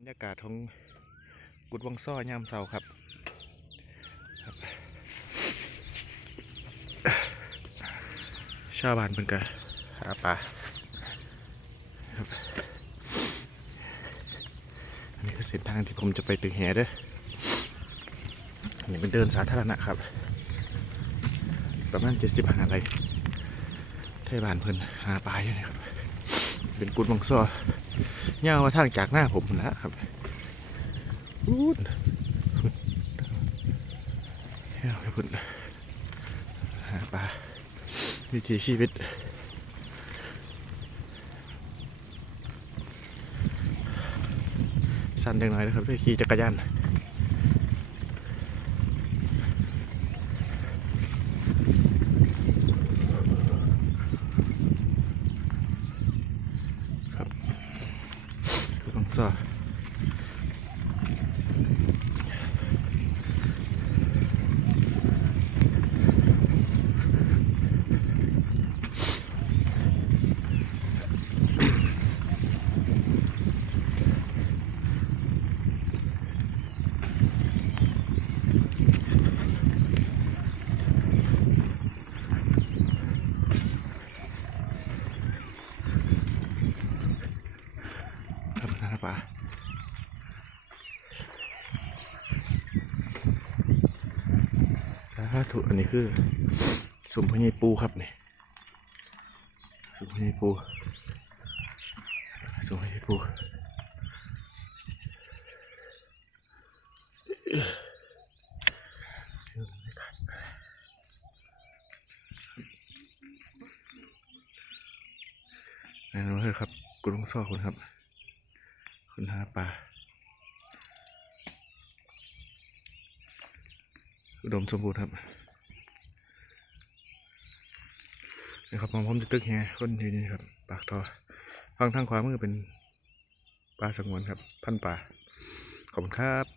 บรรยากาศของกุดวังซ้อยามเสาครับครับ ชาวบ้านเพิ่นก็หาปลาครับอันนี้คือเส้นทางที่ผมจะไปตึงแหเด้ออันนี้เป็นเดินสาธารณะครับ ประมาณเจ็ดสิบหาอะไรไทยบ้านเพิ่นหาปลาอยู่นี่ครับ เป็นกุดวังซ้อยาวมาทางจากหน้าผมนะครับอู้ดยาวไปพุ่นหาปลาวิถีชีวิตสั้นจังหน่อยนะครับด้วยขี่จักรยานครับ คื ครับป่าสาธุอันนี้คือ สุ่มพญปูครับนี่สุ่มพญปูสุ่มพญปูนั่นเลยครับกรุงซ่อคุณครับ คุณหาปลาอุดมสมบูรณ์ครับนี่ครับผมผมจะตึกแฮคนอยู่นี่ครับ ปากทอฟังทางขวามือเป็นปลาสงวนครับ พันปลาขอบคุณครับ